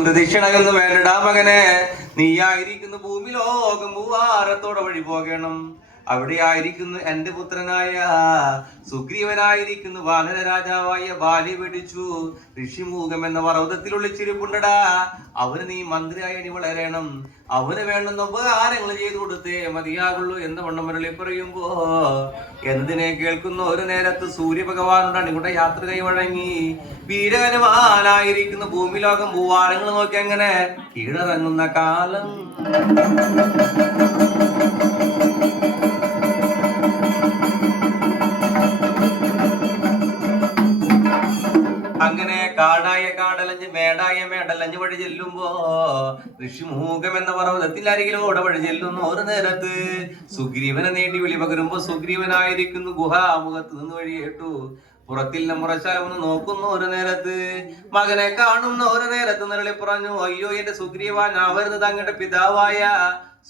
പ്രദക്ഷിണയൊന്നും വേണ്ടടാ മകനെ, നീയായിരിക്കുന്നു ഭൂമി ലോകം ഭൂവാരത്തോടെ വഴി പോകണം. അവിടെ ആയിരിക്കുന്നു എന്റെ പുത്രനായ സുഗ്രീവനായിരിക്കുന്നു വാനര രാജാവായ ബാലി വെടിച്ചു ഋഷിമുഖം എന്ന പർവ്വതത്തിൽ ഒളിച്ചിരിപ്പുണ്ടടാ. അവന് നീ മന്ത്രിയായി അടി വളരണം. അവന് വേണ്ടുന്ന ഉപകാരങ്ങൾ ചെയ്തു കൊടുത്തേ മതിയാകുള്ളൂ എന്ന് വണ്ണം മുരളി പറയുമ്പോ എന്നതിനെ കേൾക്കുന്ന ഒരു നേരത്ത് സൂര്യഭഗവാനോട് അണികൂടെ യാത്ര കൈവഴങ്ങി വീരഹനുമാനായിരിക്കുന്ന ഭൂമി ലോകം ഭൂവാരങ്ങൾ നോക്കി അങ്ങനെ കീഴടങ്ങുന്ന കാലം. അങ്ങനെ കാടായ കാടലഞ്ഞ് മേടായ മേടലഞ്ഞ് വഴി ചെല്ലുമ്പോ ഋഷിമുഖം എന്ന പർവ്വതത്തിൽ അരികിലൂടെ വഴി ചെല്ലുന്നു ഒരു നേരത്ത് സുഗ്രീവനെ നേടി വിളി പകരുമ്പോ സുഗ്രീവനായിരിക്കുന്നു ഗുഹാമുഖത്ത് നിന്ന് വഴി കേട്ടു. പുറത്തില്ല മുറച്ചാലൊന്ന് നോക്കുന്നു ഒരു നേരത്ത് മകനെ കാണുന്ന ഒരു നേരത്ത് നിരളി പറഞ്ഞു, അയ്യോ എന്റെ സുഗ്രീവ, ഞാൻ വരുന്നത് അങ്ങയുടെ പിതാവായ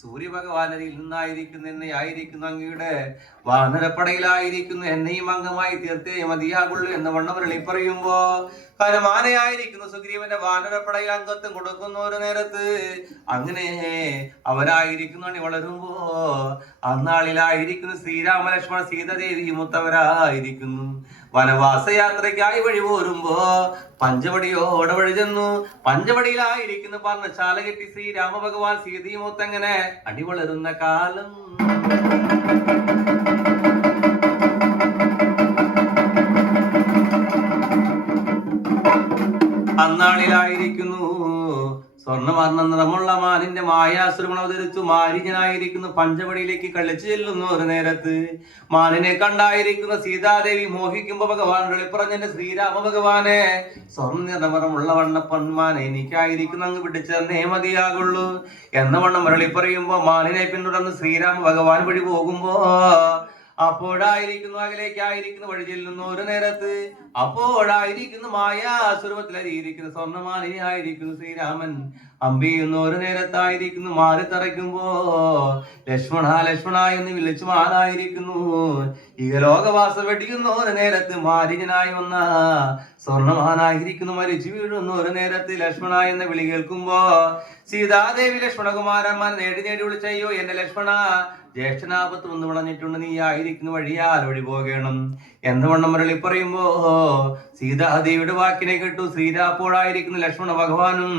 സൂര്യഭഗവാനരിൽ നിന്നായിരിക്കുന്നു. എന്നെ ആയിരിക്കുന്നു അങ്ങയുടെ വാനരപ്പടയിലായിരിക്കുന്നു. എന്നെയും അംഗമായി തീർത്തേ മതിയാകുള്ളൂ എന്ന് വണ്ണവരളി പറയുമ്പോ ഹനുമാനയായിരിക്കുന്നു സുഗ്രീവന്റെ വാനരപ്പടയിൽ അംഗത്വം കൊടുക്കുന്ന ഒരു നേരത്ത് അങ്ങനെ അവരായിരിക്കുന്നു അണി വളരുമ്പോ അന്നാളിലായിരിക്കുന്നു ശ്രീരാമ ലക്ഷ്മണ സീതാദേവി മുത്തവരായിരിക്കുന്നു വനവാസയാത്രയ്ക്കായി വഴി പോരുമ്പോ പഞ്ചവടിയോടെ വഴി ചെന്നു. പഞ്ചവടിയിലായിരിക്കുന്നു പർണശാല കെട്ടി ശ്രീരാമ ഭഗവാൻ സീതയും ഒത്തങ്ങനെ അടിവളരുന്ന കാലം. അന്നാളിലായിരിക്കുന്നു സ്വർണ്ണവർണ്ണ നിറമുള്ള മാനിന്റെ മായാസുരമൺ അവതരിച്ചു മാരീജനായിരിക്കുന്നു പഞ്ചവടിയിലേക്ക് കളിച്ചു ചെല്ലുന്നു ഒരു നേരത്ത് മാനിനെ കണ്ടായിരിക്കുന്ന സീതാദേവി മോഹിക്കുമ്പോ ഭഗവാൻ വെളിപ്പറഞ്ഞെന്റെ ശ്രീരാമ ഭഗവാനെ, സ്വർണ്ണ നിറമുള്ള വണ്ണ പൊന്മാനെ എനിക്കായിരിക്കുന്നു അങ്ങ് പിടിച്ചെന്നേ മതിയാകുള്ളൂ എന്ന വണ്ണം മുരളി പറയുമ്പോ മാനിനെ പിന്തുടർന്ന് ശ്രീരാമ ഭഗവാൻ വഴി പോകുമ്പോ അപ്പോഴായിരിക്കുന്നു അകലേക്കായിരിക്കുന്നു വഴി ചെല്ലുന്നു ഒരു നേരത്ത് അപ്പോഴായിരിക്കുന്നു മായാസുരൂപത്തിലരിയിരിക്കുന്നു സ്വർണ്ണമാലിനിയായിരിക്കുന്നു ശ്രീരാമൻ അമ്പിയുന്ന ഒരു നേരത്തായിരിക്കുന്നു മാറി തറയ്ക്കുമ്പോ ലക്ഷ്മണ ലക്ഷ്മണ എന്ന് വിളിച്ചു മാനായിരിക്കുന്നു ഇഹലോകവാസം വെടിയുന്ന ഒരു നേരത്ത് മാരിജനായി വന്ന സ്വർണ്ണമാനായിരിക്കുന്നു മരിച്ചു വീഴുന്ന ഒരു നേരത്ത് ലക്ഷ്മണ എന്ന വിളി കേൾക്കുമ്പോ സീതാദേവി ലക്ഷ്മണകുമാരന്മാർ നേടി നേടി വിളിച്ചയ്യോ എന്റെ ലക്ഷ്മണ, ജ്യേഷ്ഠനാപത്ത് വന്ന് വിളഞ്ഞിട്ടുണ്ട്, നീ ആയിരിക്കുന്നു വഴിയാൽ വഴി പോകണം എന്ന് വണ്ണം മുരളി പറയുമ്പോ സീതാദേവിയുടെ വാക്കിനെ കേട്ടു ശ്രീരാപ്പോഴായിരിക്കുന്നു ലക്ഷ്മണ ഭഗവാനും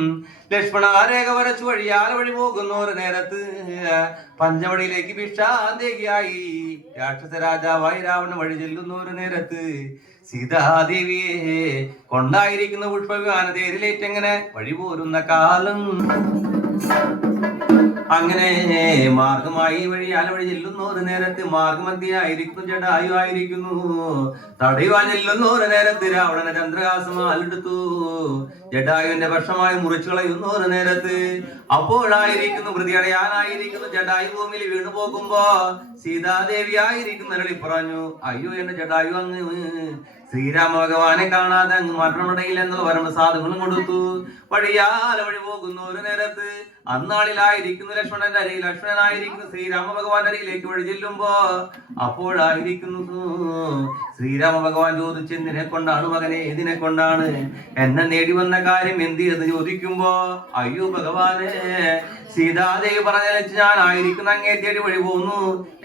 ലക്ഷ്മണ രേഖ വരച്ചു വഴിയാൽ വഴി പോകുന്ന ഒരു നേരത്ത് പഞ്ചവടിയിലേക്ക് ഭിക്ഷാന്തേകിയായി രാക്ഷസ രാജാവായി രാവണ വഴി ചെല്ലുന്ന ഒരു നേരത്ത് സീതാദേവിയെ കൊണ്ടായിരിക്കുന്ന പുഷ്പവിമാന തേരിലേറ്റെങ്ങനെ വഴി പോരുന്ന കാലം. അങ്ങനെ മാർഗമായി വഴി ആലവഴി ചെല്ലുന്ന ഒരു നേരത്ത് മാർഗമധ്യായിരിക്കുന്നു ജടായു ആയിരിക്കുന്നു തടയുവാൻ ചെല്ലുന്ന ഒരു നേരത്ത് രാവണനെ ചന്ദ്രഹാസമാലെടുത്തു ജടായുവിന്റെ വർഷമായി മുറിച്ചു കളയുന്ന ഒരു നേരത്ത് അപ്പോഴായിരിക്കുന്നു പ്രതിയടയാനായിരിക്കുന്നു ജടായു ഭൂമിയിൽ വീണു പോകുമ്പോ സീതാദേവി ആയിരിക്കുന്നു നരളി പറഞ്ഞു, അയ്യോ എന്റെ ജടായു അങ്ങ് ശ്രീരാമ ഭഗവാനെ കാണാതെ അങ്ങ് മരണമടയിൽ എന്നുള്ള വരമ്പ് സാധുക്കളും കൊടുത്തു. വഴിയാല വഴി പോകുന്ന ഒരു നേരത്ത് അന്നാളിലായിരിക്കുന്നു ലക്ഷ്മണന്റെ അരിയിൽ ലക്ഷ്മണനായിരിക്കുന്നു ശ്രീരാമ ഭഗവാൻ അരിയിലേക്ക് വഴി ചെല്ലുമ്പോ അപ്പോഴായിരിക്കുന്നു ശ്രീരാമ ഭഗവാൻ ചോദിച്ചു, എന്തിനെ കൊണ്ടാണ് മകനെ, ഏതിനെ കൊണ്ടാണ് എന്നെ നേടി വന്ന കാര്യം എന്ത് എന്ന് ചോദിക്കുമ്പോ അയ്യോ ഭഗവാനെ, സീതാദേവി പറഞ്ഞയച്ച് ഞാൻ ആയിരിക്കുന്ന അങ്ങേ തേടി വഴി പോന്നു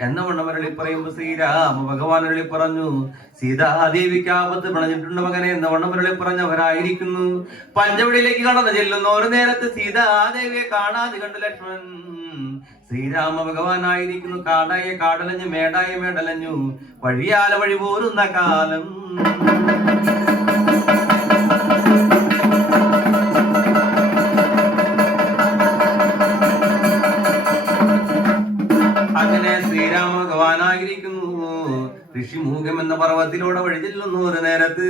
എന്ന വണ്ണമരളി പറയുമ്പോ ശ്രീരാമ ഭഗവാൻ അരളി പറഞ്ഞു, സീതാദേവിക്ക് ആപത്ത് പിണഞ്ഞിട്ടുണ്ട് മകനെ എന്ന വണ്ണമരളി പറഞ്ഞവരായിരിക്കുന്നു പഞ്ചവടിയിലേക്ക് കടന്നു ചെല്ലുന്ന ഒരു നേരത്ത് സീതാദേവിയെ കാണാതെ കണ്ടു ലക്ഷ്മണൻ ശ്രീരാമ ഭഗവാനായിരിക്കുന്നു കാടായ കാടലഞ്ഞു മേടായ മേടലഞ്ഞു വഴിയാല വഴി പോരുന്ന കാലം. അങ്ങനെ ശ്രീരാമ ഭഗവാനായിരിക്കുന്നു ഋഷിമുഖം എന്ന പർവ്വതത്തിലൂടെ വഴി ചെല്ലുന്നു ഒരു നേരത്ത്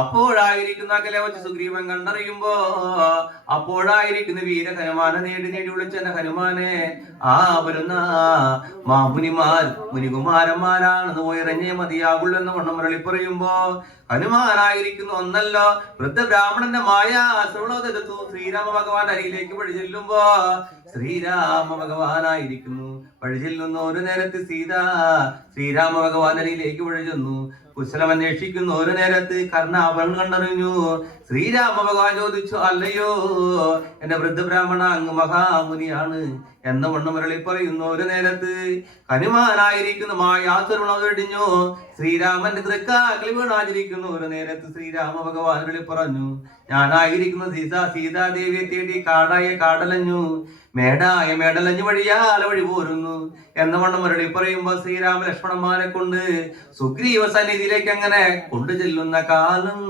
അപ്പോഴായിരിക്കുന്ന അകലെ വച്ച് സുഗ്രീവൻ കണ്ടറിയുമ്പോ അപ്പോഴായിരിക്കുന്ന വീര ഹനുമാനെ നേടി നേടി വിളിച്ചെന്ന ഹനുമാനെ, ആ വരുന്ന മുനികുമാരന്മാരാണെന്ന് പോയിറഞ്ഞേ മതിയാകുള്ളൂ എന്ന് വണ്ണം മുരളി പറയുമ്പോ ഹനുമാനായിരിക്കുന്നു ഒന്നല്ലോ വൃദ്ധ ബ്രാഹ്മണന്റെ മായ ശ്രവണോതെടുത്തു ശ്രീരാമ ഭഗവാൻ അരിയിലേക്ക് വഴി ചെല്ലുമ്പോ ശ്രീരാമ ഭഗവാനായിരിക്കുന്നു വഴി ചെല്ലുന്ന ഒരു നേരത്ത് ശ്രീരാമ ഭഗവാൻ അരിയിലേക്ക് വഴി ചെന്നു കുശലം അന്വേഷിക്കുന്ന ഒരു നേരത്ത് കർണാഭരണം കണ്ടറിഞ്ഞു ശ്രീരാമ ഭഗവാൻ ചോദിച്ചു, അല്ലയോ എന്റെ വൃദ്ധബ്രാഹ്മണ, അങ്ങ് മഹാമുനിയാണ് എന്ന വണ്ണം മുരളി പറയുന്നു. ഒരു നേരത്ത് ഹനുമാനായിരിക്കുന്നു മായാസുരടിഞ്ഞു ശ്രീരാമന്റെ തൃക്കാക്കിൽ വീണാചരിക്കുന്നു. ഒരു നേരത്ത് ശ്രീരാമ ഭഗവാൻ മുരളി പറഞ്ഞു, ഞാനായിരിക്കുന്നു സീതാദേവിയെ തേടി കാടായ കാടലഞ്ഞു, മേടായ മേടലഞ്ഞു വഴിയാല വഴി പോരുന്നു എന്ന വണ്ണം മുരളി പറയുമ്പോ ശ്രീരാമ ലക്ഷ്മണന്മാരെ കൊണ്ട് സുഗ്രീവ സന്നിധിയിലേക്ക് അങ്ങനെ കൊണ്ടു ചെല്ലുന്ന കാലം.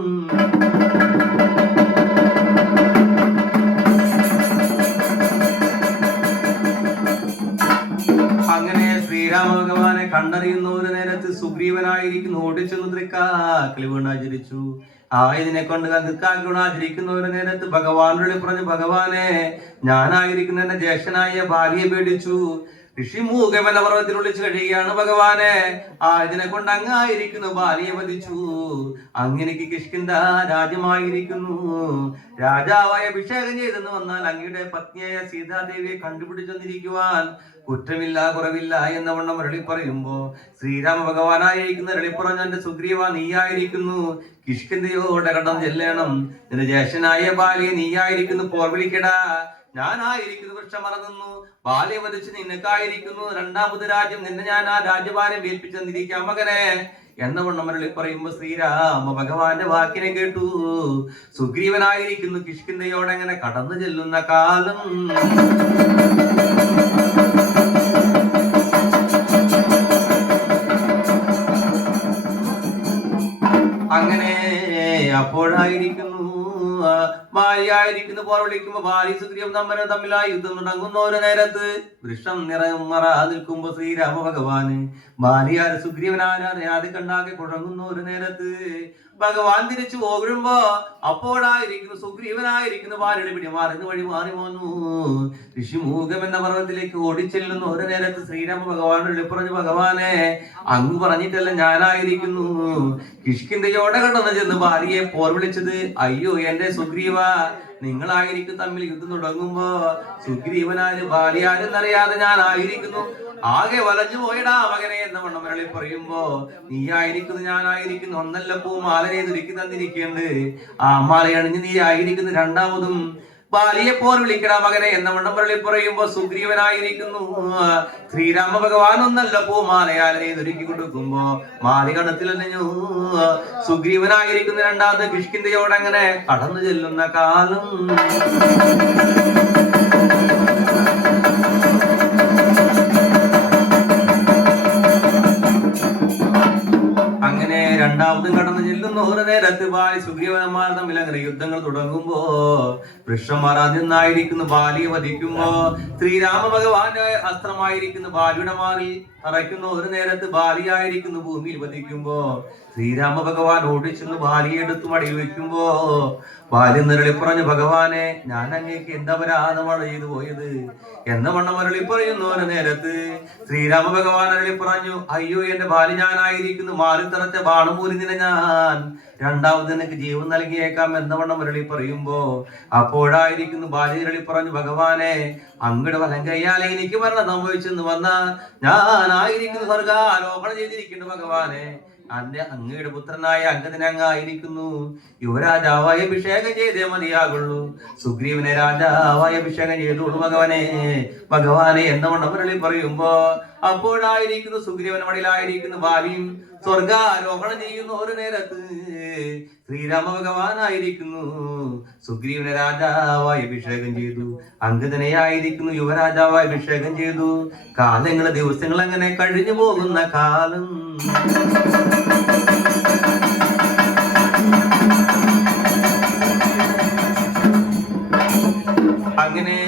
അങ്ങനെ ശ്രീരാമ ഭഗവാനെ കണ്ടറിയുന്ന ഒരു നേരത്ത് സുഗ്രീവനായിരിക്കുന്നു ഓടിച്ചെന്ന് തൃക്കാക്കിൽ വീണാചരിച്ചു. ആയതിനെ കൊണ്ട് തൃക്കാക്കിൽ വീണാചരിക്കുന്ന ഒരു നേരത്ത് ഭഗവാനോട് പറഞ്ഞു, ഭഗവാനെ, ഞാനായിരിക്കുന്ന എന്റെ ജ്യേഷ്ഠനായ ഭാര്യയെ പേടിച്ചു ഋഷിമൂഖം എന്ന പർവ്വത്തിൽ ഒളിച്ചു കഴിയുകയാണ് ഭഗവാനെ. ഇതിനെ കൊണ്ട് അങ്ങായിരിക്കുന്നു ഭാര്യയെ വധിച്ചു. അങ്ങനെക്ക് കിഷ്കിന്ധ രാജ്യമായിരിക്കുന്നു. രാജാവായ അഭിഷേകം ചെയ്തെന്ന് വന്നാൽ അങ്ങയുടെ പത്നിയായ സീതാദേവിയെ കണ്ടുപിടിച്ചെന്നിരിക്കുവാൻ കുറ്റമില്ല, കുറവില്ല എന്ന വണ്ണം മുരളി പറയുമ്പോ ശ്രീരാമ ഭഗവാനായിരിക്കുന്ന രളി പറഞ്ഞു, എന്റെ സുഗ്രീവ, നീയായിരിക്കുന്നു കിഷ്കിന്ധയോടെ കടം ചെല്ലണം. നിന്റെ ജ്യേഷ്ഠനായ ബാലിയെ നീയായിരിക്കുന്നു പോർ വിളിക്കടാ. ഞാനായിരിക്കുന്നു വൃക്ഷം മറന്നു ബാല്യ വധിച്ച് നിനക്കായിരിക്കുന്നു രണ്ടാമത് രാജ്യം. നിന്നെ ഞാൻ ആ രാജ്യഭാരം ഏൽപ്പിച്ചെന്നിരിക്കാം മകനെ എന്ന വണ്ണം മുരളി പറയുമ്പോ ശ്രീരാമ ഭഗവാന്റെ വാക്കിനെ കേട്ടു സുഗ്രീവനായിരിക്കുന്നു കിഷ്കിന്ധയോടെ അങ്ങനെ കടന്നു ചെല്ലുന്ന കാലം. അങ്ങനെ അപ്പോഴായിരിക്കുന്നു ഭാര്യയായിരിക്കുന്നു പോർ വിളിക്കുമ്പോ ഭാര്യ സുഗ്രീവൻ തമ്മിലായി യുദ്ധം തുടങ്ങുന്ന ഒരു നേരത്ത് വൃക്ഷം നിറമറ നിൽക്കുമ്പോ ശ്രീരാമ ഭഗവാന് ഭാര്യയാര് സുഗ്രീവനാരെ കണ്ടാകെ കുഴങ്ങുന്ന ഒരു നേരത്ത് ഭഗവാൻ തിരിച്ചു പോകുമ്പോ അപ്പോഴായിരിക്കുന്നു സുഗ്രീവനായിരിക്കുന്നു ഭാര്യയുടെ പിടി മാറുന്ന വഴി മാറി പോന്നു ഋഷിമൂഖം എന്ന പർവ്വത്തിലേക്ക് ഓടിച്ചെല്ലുന്ന ഒരു നേരത്ത് ശ്രീരാമ ഭഗവാനോട് പറഞ്ഞു, ഭഗവാനെ, അങ്ങ് പറഞ്ഞിട്ടല്ല ഞാനായിരിക്കുന്നു കിഷ്കിന്ധയോടെ കടന്നു ചെന്ന് ഭാര്യയെ പോർ വിളിച്ചത്. അയ്യോ എന്റെ സുഗ്രീവ, നിങ്ങളായിരിക്കും തമ്മിൽ യുദ്ധം തുടങ്ങുമ്പോ സുഗ്രീവനാര് ഭാര്യയാരെന്നറിയാതെ ഞാനായിരിക്കുന്നു ആകെ വലഞ്ഞു പോയടാ മകനെ എന്ന വണ്ണം മുരളി പറയുമ്പോ നീയായിരിക്കുന്നു ഞാനായിരിക്കുന്നു ഒന്നല്ല പൂ മാലനെ തുരുക്കി തന്നിരിക്കേണ്ട ആ മാല അണിഞ്ഞ് നീ ആയിരിക്കുന്നു രണ്ടാമതും ബാലിയെ പോർ വിളിക്കടാ മകനെ എന്ന വണ്ണം മുരളി പറയുമ്പോ സുഗ്രീവനായിരിക്കുന്നു ശ്രീരാമ ഭഗവാൻ ഒന്നല്ല പൂമാലയാലനെ ഒരുക്കി കൊടുക്കുമ്പോ മാലി കടത്തിലഞ്ഞു സുഗ്രീവനായിരിക്കുന്ന രണ്ടാമത് കിഷ്കിന്ധയോടങ്ങനെ കടന്നു ചെല്ലുന്ന കാലം. അങ്ങനെ രണ്ടാമതും കടന്നു ചെല്ലുന്ന ഒരു നേരത്ത് ബാലി സുഗ്രീവന്മാർ തമ്മിൽ അങ്ങനെ യുദ്ധങ്ങൾ തുടങ്ങുമ്പോ വൃക്ഷന്മാർ അതിന്നായിരിക്കുന്നു ബാലിയെ വധിക്കുമ്പോ ശ്രീരാമ ഭഗവാന്റെ അസ്ത്രമായിരിക്കുന്നു ബാലിയുടെ മാറി തറയ്ക്കുന്ന ഒരു നേരത്ത് ബാലിയായിരിക്കുന്നു ഭൂമിയിൽ വധിക്കുമ്പോ ശ്രീരാമ ഭഗവാൻ ഓടിച്ചെന്ന് ബാലിയെ എടുത്തു മടിയിൽ വെക്കുമ്പോ ബാലി നിരളി പറഞ്ഞു, ഭഗവാനെ, ഞാൻ അങ്ങേക്ക് എന്താ അപരാധമാണ് ചെയ്തു പോയത് എന്ന വണ്ണം മരളി പറയുന്നു. ഒരു നേരത്ത് ശ്രീരാമ ഭഗവാൻ അരളി പറഞ്ഞു, അയ്യോ എന്റെ ബാലി, ഞാനായിരിക്കുന്നു മാറി തറച്ച ബാണമൂരിനെ ഞാൻ രണ്ടാമത് നിനക്ക് ജീവൻ നൽകിയേക്കാം എന്ന വണ്ണം മുരളി പറയുമ്പോ അപ്പോഴായിരിക്കുന്നു ബാലി ഇരളി പറഞ്ഞു, ഭഗവാനെ, അങ്ങയുടെ വലം കയ്യാലെ എനിക്ക് മരണം സംഭവിച്ചെന്ന് വന്ന ഞാനായിരിക്കുന്നു സ്വർഗാരോപണം ചെയ്തിരിക്കുന്നു ഭഗവാനെ. അങ്ങയുടെ പുത്രനായ അംഗദിനെ അങ്ങായിരിക്കുന്നു യുവരാജാവായ അഭിഷേകം ചെയ്തേ മതിയാകുള്ളൂ. സുഗ്രീവനെ രാജാവായ അഭിഷേകം ചെയ്തോളൂ ഭഗവാനെ എന്ന വണ്ണം മുരളി പറയുമ്പോ അപ്പോഴായിരിക്കുന്നു സുഗ്രീവൻ മടിയിലായിരിക്കുന്നു ബാലിയും സ്വർഗാരോഹണം ചെയ്യുന്ന ഒരു നേരത്ത് ശ്രീരാമ ഭഗവാനായിരിക്കുന്നു സുഗ്രീവനെ രാജാവായി അഭിഷേകം ചെയ്തു. അംഗദനെയായിരിക്കുന്നു യുവരാജാവായി അഭിഷേകം ചെയ്തു. കാലങ്ങള് ദിവസങ്ങൾ അങ്ങനെ കഴിഞ്ഞു പോകുന്ന കാലം. അങ്ങനെ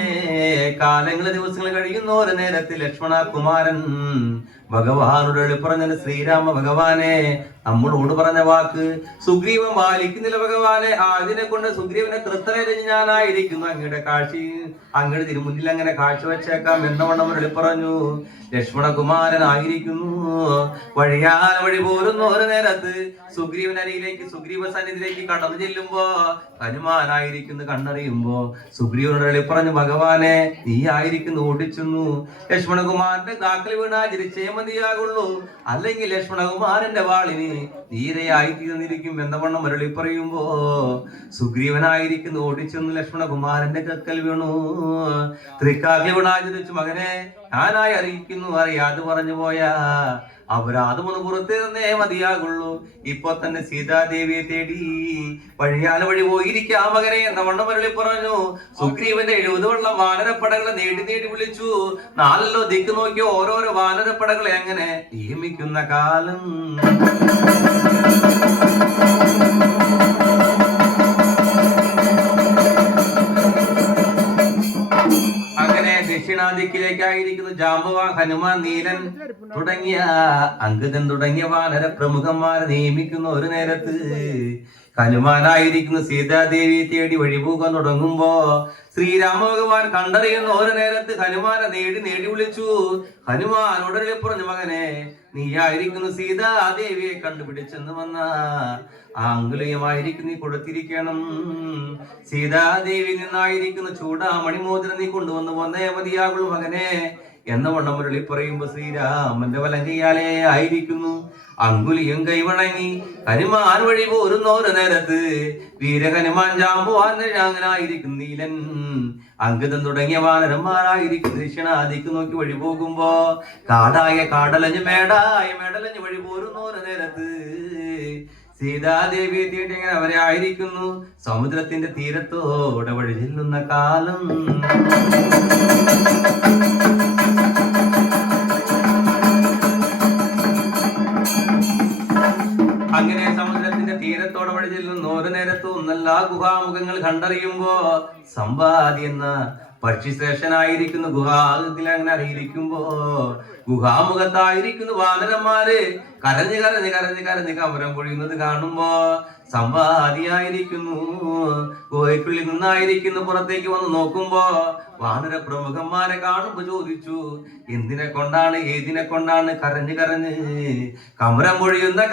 കാലങ്ങള് ദിവസങ്ങൾ കഴിയുന്ന ഒരു നേരത്തിൽ ലക്ഷ്മണ കുമാരൻ ഭഗവാനോട് പറഞ്ഞത്, ശ്രീരാമ ഭഗവാനെ, നമ്മളോട് പറഞ്ഞ വാക്ക് സുഗ്രീവൻ പാലിക്കുന്നില്ല ഭഗവാനെ. അതിനെ കൊണ്ട് സുഗ്രീവനെ തൃപ്തരഞ്ഞ് ഞാനായിരിക്കുന്നു അങ്ങയുടെ തിരുമുന്നിൽ അങ്ങനെ കാഴ്ച വെച്ചേക്കാം എന്നവണ്ണം പറഞ്ഞു. ലക്ഷ്മണകുമാരനായിരിക്കുന്നു വഴിയാല വഴി പോരുന്ന ഒരു നേരത്ത് സുഗ്രീവൻ അരിയിലേക്ക് സുഗ്രീവ സന്നിധിയിലേക്ക് കടന്നു ചെല്ലുമ്പോ ഹനുമാനായിരിക്കുന്നു കണ്ടറിയുമ്പോ സുഗ്രീവനോട് പറഞ്ഞു, ഭഗവാനെ, മകനെ നീ ആയിരിക്കുന്നു ഓടിച്ചെന്നു. ലക്ഷ്മണകുമാരന്റെ കാക്കൽ വീണാ ചിരിച്ചേ മതിയാകുള്ളൂ, അല്ലെങ്കിൽ ലക്ഷ്മണകുമാരന്റെ വാളിന് നീരയായി തീർന്നിരിക്കും എന്ന വണ്ണം മരളി പറയുമ്പോ സുഗ്രീവനായിരിക്കുന്നു ഓടിച്ചെന്നു ലക്ഷ്മണകുമാരന്റെ കക്കൽ വീണു. തൃക്കാക്കൽ വീണാ ചിരിച്ചു മകനെ ഞാനായി അറിയിക്കുന്നു, അറിയാതെ പറഞ്ഞു പോയാ അപരാധമൊന്ന് പുറത്തു തന്നേ മതിയാകുള്ളൂ. ഇപ്പൊ തന്നെ സീതാദേവിയെ തേടി വഴിയാല വഴി പോയിരിക്കാ മകനെ എന്ന വണ്ണം മരളി പറഞ്ഞു. സുഗ്രീവന്റെ 70 വള്ളം വാനരപ്പടകളെ നേടി നേടി വിളിച്ചു. 4 ദിക്ക് നോക്കി ഓരോരോ വാനരപ്പടകളെ അങ്ങനെ നിയമിക്കുന്ന കാലം. അങ്ങനെ ദക്ഷിണാദിക്കിലേക്കായിരിക്കുന്നു ജാമ്പവാൻ, ഹനുമാൻ, നീലൻ തുടങ്ങിയ അംഗദൻ തുടങ്ങിയ വാനര പ്രമുഖന്മാരെ നിയമിക്കുന്ന ഒരു നേരത്ത് ഹനുമാനായിരിക്കുന്നു സീതാദേവിയെ തേടി വഴിപോകാൻ തുടങ്ങുമ്പോ ശ്രീരാമഭഗവാൻ കണ്ടറിയുന്ന ഒരു നേരത്ത് ഹനുമാനെ നേടി നേടി വിളിച്ചു. ഹനുമാൻ ഉടനെ പറഞ്ഞു മകനെ നീയായിരിക്കുന്നു സീതാദേവിയെ കണ്ടുപിടിച്ചെന്ന് വന്ന ആംഗുലയമായിരിക്കും നീ കൊടുത്തിരിക്കണം. സീതാദേവി നിന്നായിരിക്കുന്നു ചൂടാമണിമോതിരം നീ കൊണ്ടുവന്ന് വന്നേ മതിയാകുള്ളൂ മകനെ എന്ന വണ്ണം മുരളി പറയുമ്പോ ശ്രീരാമന്റെ വലം കൈയാലേ ആയിരിക്കുന്നു അങ്കുലിയും കൈവണങ്ങി ഹനുമാൻ വഴി പോരുന്നോരു നേരത്ത് വീരഹനുമാൻ ജാമ്പുവാനായിരിക്കും നീലൻ അംഗദൻ തുടങ്ങിയ വാനരന്മാരായിരിക്കും ദക്ഷിണാദിക്ക് നോക്കി വഴി പോകുമ്പോ കാടായ കാടലഞ്ഞ് മേടായ മേടലഞ്ഞ് വഴി പോരുന്നോരു നേരത്ത് സീതാദേവിയെ തേടി അങ്ങനെ അവരെ ആയിരിക്കുന്നു സമുദ്രത്തിന്റെ തീരത്തോടെ വഴി ചെല്ലുന്ന കാലം. അങ്ങനെ സമുദ്രത്തിന്റെ തീരത്തോടെ വഴി ചെല്ലുന്ന ഒരു നേരത്ത് ഒന്നല്ല ഗുഹാമുഖങ്ങൾ കണ്ടറിയുമ്പോ സമ്പാദി എന്ന പക്ഷിശ്രേഷ്ഠനായിരിക്കുന്നു ഗുഹാമുഖത്തിൽ അങ്ങനെ അറിയിരിക്കുമ്പോ ഗുഹാമുഖത്തായിരിക്കുന്നു വാനരന്മാര് കരഞ്ഞ് കരഞ്ഞ് കരഞ്ഞ് കരഞ്ഞ് കമരം പൊഴിയുന്നത് കാണുമ്പോ സമ്പാദിയായിരിക്കുന്നു ഗുഹയ്ക്കുള്ളിൽ നിന്നായിരിക്കുന്നു പുറത്തേക്ക് വന്ന് നോക്കുമ്പോ വാനര പ്രമുഖന്മാരെ കാണുമ്പോ ചോദിച്ചു എന്തിനെ കൊണ്ടാണ് ഏതിനെ കൊണ്ടാണ് കരഞ്ഞ് കരഞ്ഞ് കമരം പൊഴിയുന്ന